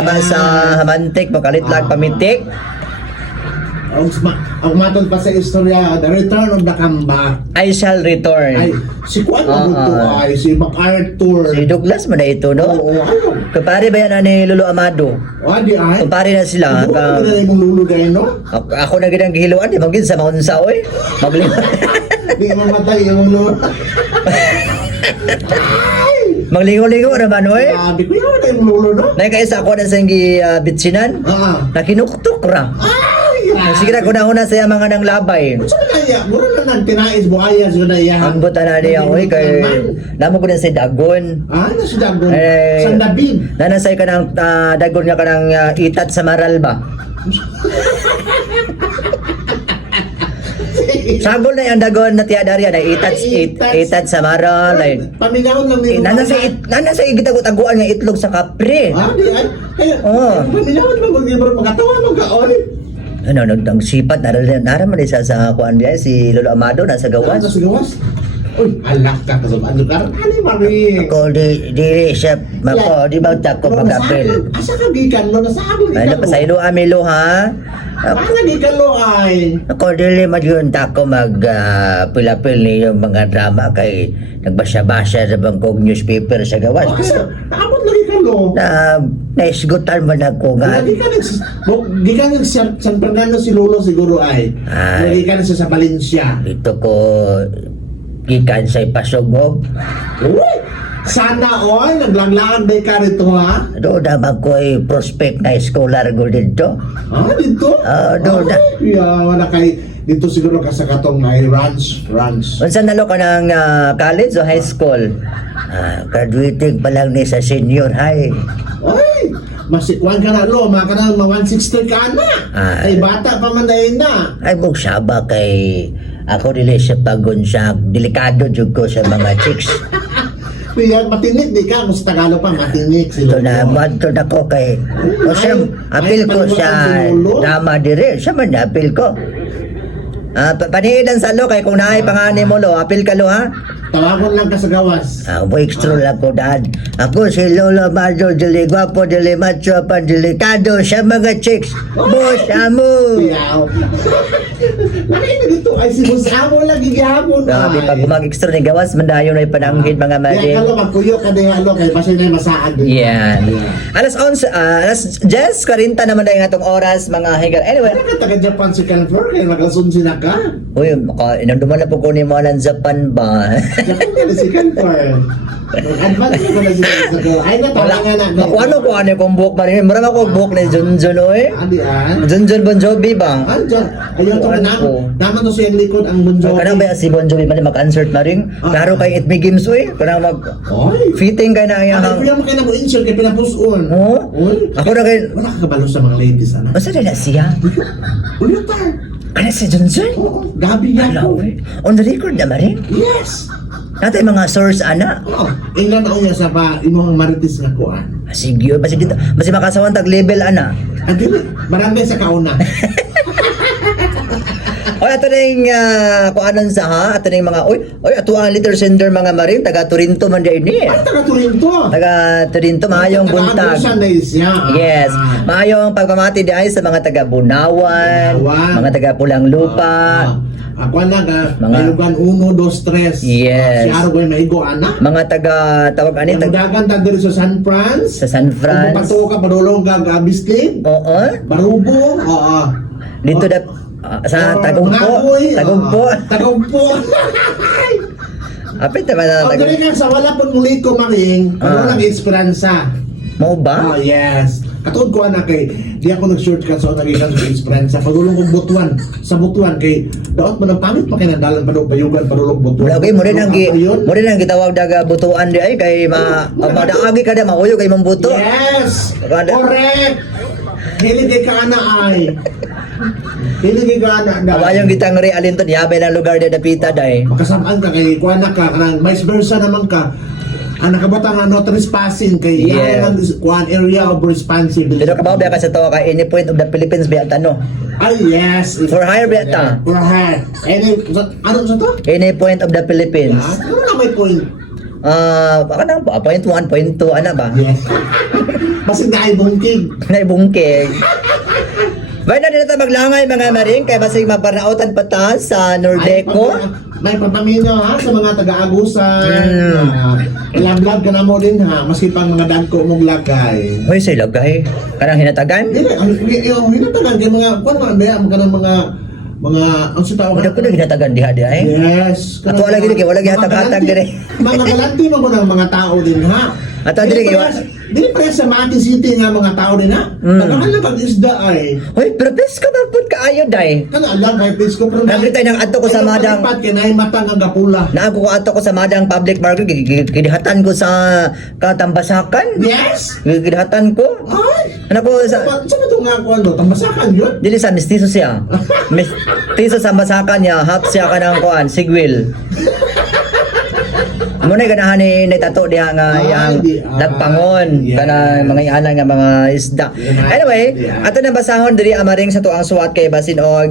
Sa hamantik, makalitlag pamitik. Ang matod pa sa istorya, The Return of the Comeback. I shall return. Ay, si Kuan ay si MacArthur. Si Douglas mo na ito, no? Oo, ano? Kapare ba yan ni Lolo Amado? O, di ay. Kumpare na sila. Ano ba na mong lulugay, no? Ako na ginang gihiluan, di magin sa mga unsa, oy. Di mamatay yung lulu. Maglingo-lingo naman, oy. Sabi ko yun, yung lulu, no? Naikaisa ako na sa hindi bitsinan. Nakinuktok ra. Sige na, kuna-una saya mga nang labay. Saan na iya? Mura na nagtinais buhaya siya na iya. Ang buta na niya, oy, kay namo ko na si Dagon. Ano si Dagon? Eh, Sandabin. Nanasay ka ng Dagon nga ka ng itat sa maral ba? Sagol na yung Dagon na tiyadariya na itat sa maral. Paminaw lang ni Nanasay gitago-taguan nga itlog sa kapre. Di ay. Paminaw lang magkatawa magkaon. Ano, nagsipat, naraman isa sa kuan diya, si Lolo Amado, nasa gawas. Nasa gawas? Uy, alak ka sa ano mari. Ako, di siya, mako, di ba ko pag-apel. Asa ka gikan mo, nasabon Ano, pasaylo amilo, ha? Asa gikan mo ay? Ako, dili magyunta ko mag-pilapil ni yung mga drama kay nagbasya-basya sa bangkong newspaper sa gawas. Naabot lagi ka lo. Naisgutan mo na ko nga. Gikan ng San Fernando si Lolo siguro ay. Gikan siya sa Valencia. Dito ko gikan sa ipasugog. Uy! Sana all, naglanglangan ba ka rito ha? Doon naman ko prospect na scholar ko dito. Dito? Doon na. Wala kay dito siguro ka sa katong ay ranch. Unsa nalo ka ng college o high school? Graduating pa lang ni sa senior high. Ay! Masikwan ka na lo, maka na 160 ka na. Ay bata pa man dahil na. Ay magsaba kay ako dili sa pagunsak. Delikado jud ko sa mga chicks. Kaya matinik di ka, mas Tagalog pa, matinik si Ito Lolo. na, madto na ko kay Siyam, apil ko sa drama dire. Siya man na, apil ko. Paniidan sa lo, kay kung naay pangani mo lo, apil ka lo ha? Tawagon lang ka sa gawas. Extra lang ko dad. Ako si Lolo Amado, dili gwapo, dili macho, pa delikado sa mga chicks. Boss, amo! Yaw. Nakita dito, ay si Boss Amo lagi gihapon. Grabe, pag mag-extra ni gawas, mandayo na ipananghid mga Kaya mali. ka lo, magkuyo ka din halo, kay basta na masaag din. Yan. Alas 11, alas 10:40 naman na yung atong oras, mga higal. Anyway, Ano ka taga-Japan si Canfor, kaya nakasun sila ka? uy, inanduman na po ko ni mo ng Japan ba? Japan ka na si Canfor. Advance ko na sila sa ko. Ay, natala nga na. Ako ano kung buhok ba rin? Marami ako buhok ni Junjun, oy. Andian. Junjun Bon Jovi ba? Andiyan. Ayaw to Ano na. po? Naman to siya likod ang bunjo. Kanang ba si Bon Jovi man mag-answer na rin? Klaro kay It Me Games, oy. Kanang Oy. fitting ka na Ay, yung... kuya mo kayo na mo insert kay pinapuson. Oo? Oy. Ako na kay... Wala ka kabalo sa mga ladies, anak. Basta na siya? Ulitar. Ano si Junjun? Oo. Gabi yan Hello, po. oy. On the record na rin? Yes. Natay mga source, ana. Oo. Inglan ako niya sa pa imuhang marites nga kuan. Sige, basi dito. Basi makasawan tag level, ana. Adi, barangay sa kauna. Oy, ato na yung kung anon sa ha, ato na yung mga, oy, ato ang leader sender mga maring, taga Torinto man din ni. Ay, taga-turin to. Taga Torinto, maayong buntag. Taga-agusan na isya. Yes, maayong pagpamati di ay sa mga taga Bunawan, Bunawan. mga taga Pulang Lupa. Ako na ga, Mga- may lugan 1, 2, 3. Yes. Si Aro may maigo, anak. Mga taga, tawag ani, Ang dagan tagdiri sa San Franz. sa San Kung Franz. patuwa ka, padulong ka, Gabislip. Oo, Barubo. Oo. dito na, sa Tagumpo. Tagumpo. Tagumpo. Apit naman na Ang dali Tagumpo. ka sa wala pong muli ko maring, walang esperanza. Mo ba? Oh, yes. Katulad ko anak kay, di ako nag-shortcut sa nagikan sa esperanza. Pagulong kong butuan, sa butuan kay, daot mo ng pamit pa kinadalan pa doon, bayugan, padulong butuan. Lagi mo rin ang Yun. mo rin ang gitawag daga butuan di ay kay madaagi ka na mauyo kay mambuto. Yes! Kada- Correct! Hiligay ka na ay. Hiligay ka na na. Awayong gitang realin to diabay ng lugar na dapita day. Makasamaan ka kay kuana ka, kanang vice versa naman ka. Ang nakabatang no trespassing kay Yeah. yan ang kuan area of responsibility. Pero kabaw ba ka sa to kay any point of the Philippines ba no? Ay, yes. For hire ba ta? For hire. Ano sa to? Any point of the Philippines. Ano na may point? kanang point 1, point 2, ana ba? Yes. Kasi naibungkig. Naibungkig. Bay na din natin maglangay mga maring kay basig maparautan pa ta sa Nordeco. May papaminaw ha sa mga taga-agusan. Ilang-vlog ka na mo din ha. Maski pang mga dagko mong lagay. Hoy, say lagay. Kanang hinatagan. Dili, yung hinatagan kay mga, kung ano ba, mga, ang sa tawag. Wala ko na hinatagan diha di ay. Yes. Ato wala gid kay wala gihatag-hatag dire. Mga galanti mo ng mga tao din ha. Ato dire kay Dili pa sa Mati City nga mga tao din ha. Tagahan lang pag-isda ay. Hoy, pero pes ka man pud kaayo day. Kana lang kay Pisco pero Naglit tayo ng adto ko sa madang. Kay nay mata nga gapula. Naago ko ato ko sa madang public market gidihatan ko sa Katambasakan. Yes. Gidihatan ko. Ay. Ano ko sa Sa to nga ko ano, tambasakan yun. dili sa mistiso siya. Mistiso sa Basakan niya, half siya kanang kuan, sigwil. Muna ganahan ni nagtato diha nga yang nagpangon kana mga iana nga mga isda. Anyway, ato na basahon diri amaring sa tuang suwat kay basin og